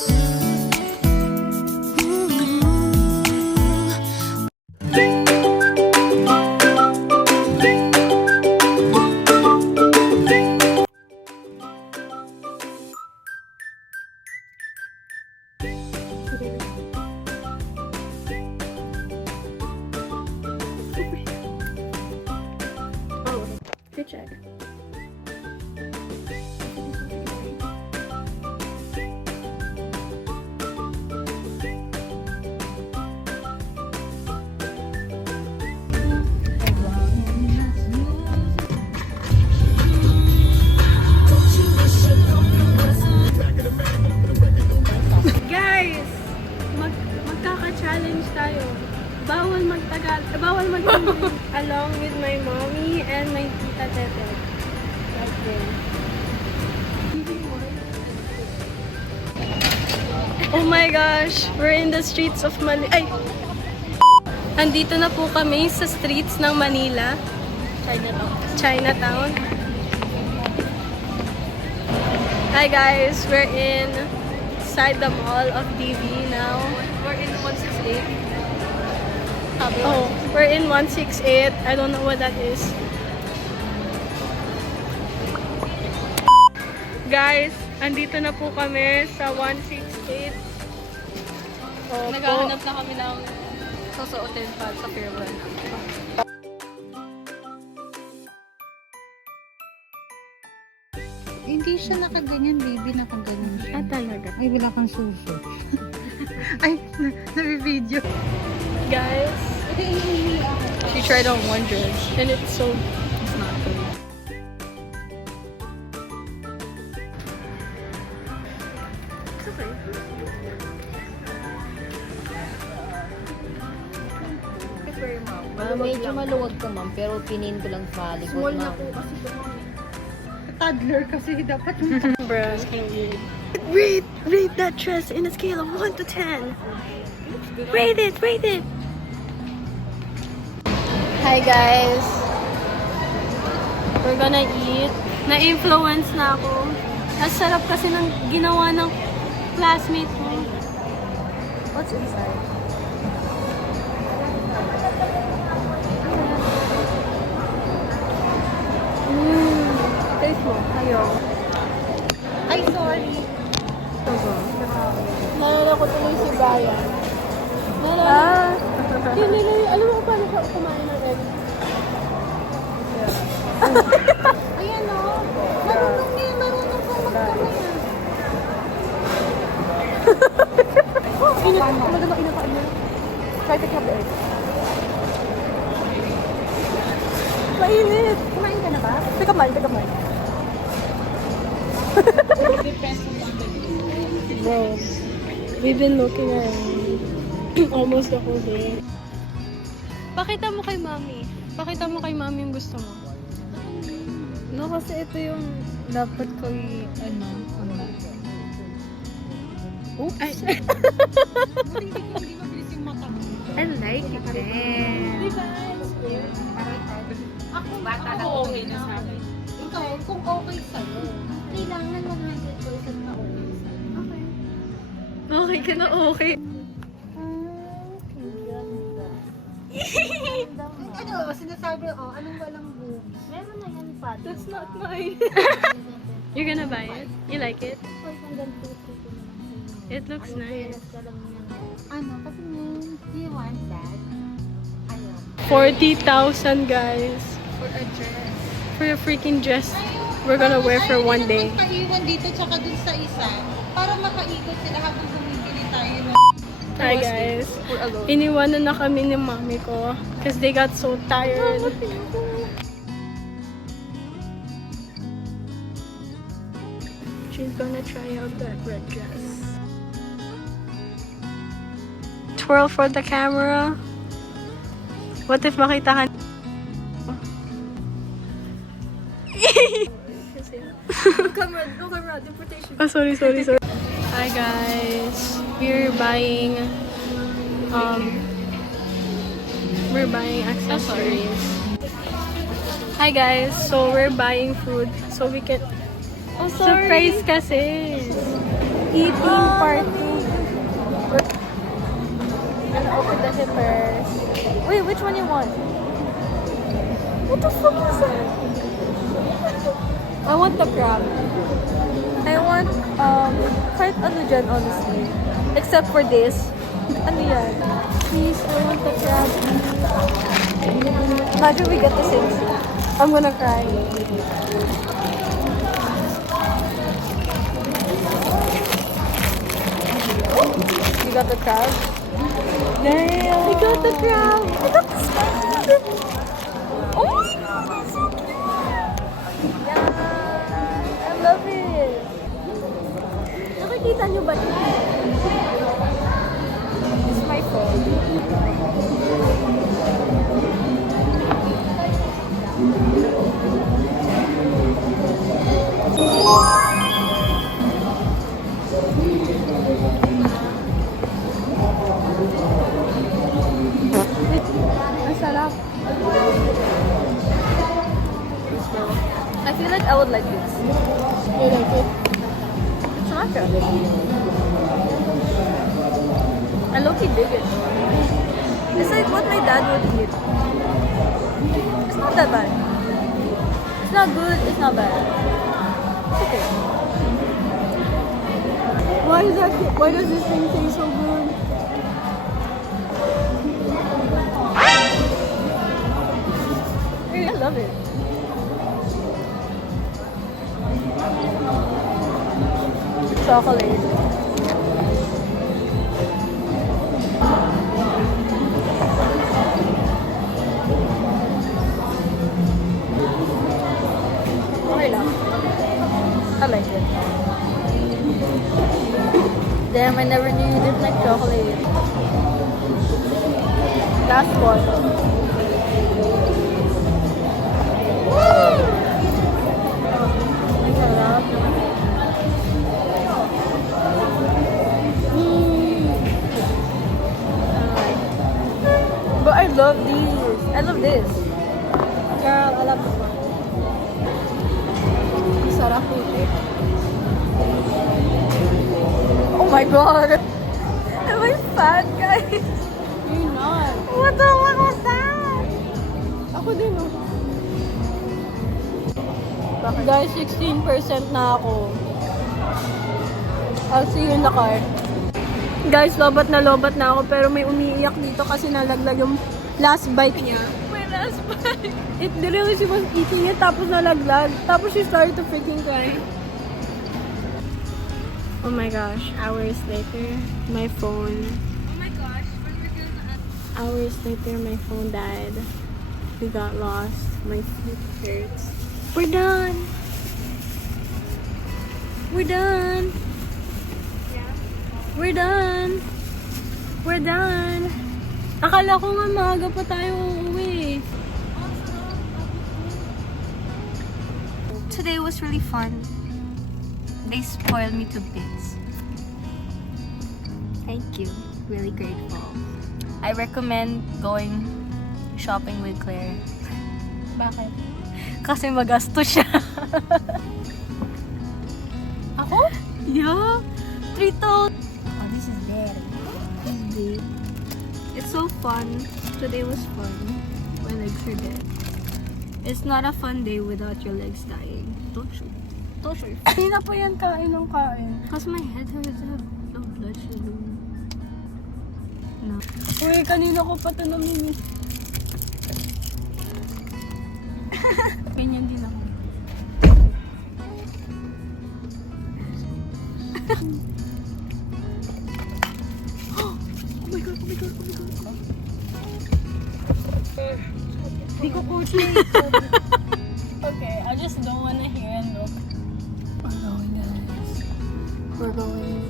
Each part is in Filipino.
Good check. Guys, magkaka-challenge tayo. Bawal mag-English. Along with my mommy and my tita Tete. Right there. Oh my gosh, we're in the streets of Manila. Ay! Andito na po kami sa streets ng Manila. Chinatown. Hi guys, we're inside the mall of DV now. We're in 168. Oh, we're in 168. I don't know what that is. Guys, andito na po kami sa 168. Naghahanap na kami ng susuotin pa sa farewell. Hindi siya nakaganyan, baby. Nakaganyan siya. Ah, talaga? Ay, wala kang suso. Ay, nabi-video. Guys, She tried on one dress. and it's so... It's not good. It's okay. Medyo maluwag ka, ma'am, pero pinin ko lang sa likod, ma'am. kasi Toddler kasi dapat yung Bruh. It's kind of weird. Rate that dress in a scale of 1 to 10. Rate it. Hi guys. We're gonna eat. Na-influence na ako. Ang sarap kasi ng ginawa ng classmate ko. What's inside? Taste mo. Ayaw. Ay, sorry. Naalala ko tuloy si Brian. Naalala. Alam mo kung paano ka kumain ng egg? Ayan o. Marunong kong magkamay. Inakain mo. Try to have the egg. Mainit! Kumain ka na ba? Pick up mine. Bro, we've been looking around almost the whole day. Pakita mo kay mami yung gusto mo. No, kasi ito yung dapat ko Oops. Ay. Hindi mabilis yung mata mo. I like it. Ako, Bata na okay na sa akin. Ikaw, kung okay sa'yo, kailangan 100% na okay sa'yo. Okay. Okay ka na, okay. Ano, sinasabi, anong walang boobs? Meron na yan pa. That's not mine. You're gonna buy it? You like it? It looks nice. Ano, kasi do you want that? Ayaw. 40,000 guys. For a dress. For a freaking dress we're gonna wear for one day. Paiwan dito tsaka dun sa isa para makaikot sila habang bumibili tayo. Hi guys. We're alone. Iniwanan na kami ni mami ko because they got so tired. She's gonna try out that red dress. Twirl for the camera. What if makita ka? Camera, deportation. Oh, sorry. Hi guys. We're buying accessories. Hi guys. So we're buying food so we can surprise kasi. Eating part 2. And open the zippers. Wait, which one you want? What the fuck is that? I want the crab. I want, kahit ano dyan, honestly. Except for this. Ano yan? Please, I want the crab. Imagine we get the same soup. I'm gonna cry. You got the crab? Damn! I got the crab! I got the crab! Oh my god, it's so cute! Yeah! I love it! Nakikita niyo ba ito? It's my phone. Ang sarap. I feel like I would like this. You like it? It's not bad. I low-key dig it. It's like what my dad would eat. It's not that bad. It's not good, it's not bad. It's okay. Why does this thing taste so good? I love it. Chocolate. Okay lang. I like it. Damn, I never knew you didn't like chocolate. Last one. Ang sarap. But I love these. I love this. Girl, I love this one. Ang sarap puti. Oh my god. Am I fat, guys? You're not. What the fuck was that? Ako din, oh. Guys, 16% na ako. I'll see you in the car. Guys, lobat na ako pero may umiiyak dito kasi nalaglag yung last bite niya. My last bite. It literally, she was eating it tapos nalaglag. Tapos she started to freaking cry. Oh my gosh, hours later, my phone. Oh my gosh, when we're gonna Hours later, my phone died. We got lost. My feet hurts. We're done. We're done. We're done. We're done. Akala ko nga maaga pa tayo uuwi. Today was really fun. They spoiled me to bits. Thank you. Really grateful. I recommend going shopping with Claire. Bakit? Kasi magasto siya. Ako? Yeah. 3,000. Oh, this is bad. This is big. It's so fun. Today was fun. My legs are dead. It's not a fun day without your legs dying. Don't show. Don't show your face. Hindi na po yan kain ng kain. Because my head hurts. I have low blood sugar. No. Uy, kanina ko pa ito namini. Ganyan din ako. Oh my god, oh my god, oh my god. Hindi ko coach na Okay, I just don't wanna hear and look. We're going, guys. We're going.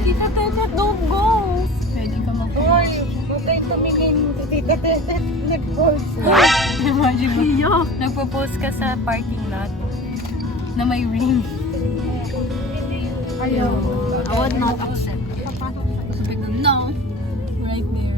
Tita Tetet, don't go! Pwede ka mag-post. Matay tumingin si Tita Tetet nag-post. Imagine mo. Iyo, nagpo-post ka sa parking lot na may ring. Ayaw. I would not accept. Sabi ko, no. Right there.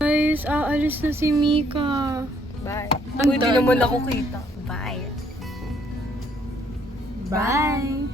Guys, aalis na si Mika. Bye. Ang Hindi dami. naman ako kita. Bye. Bye!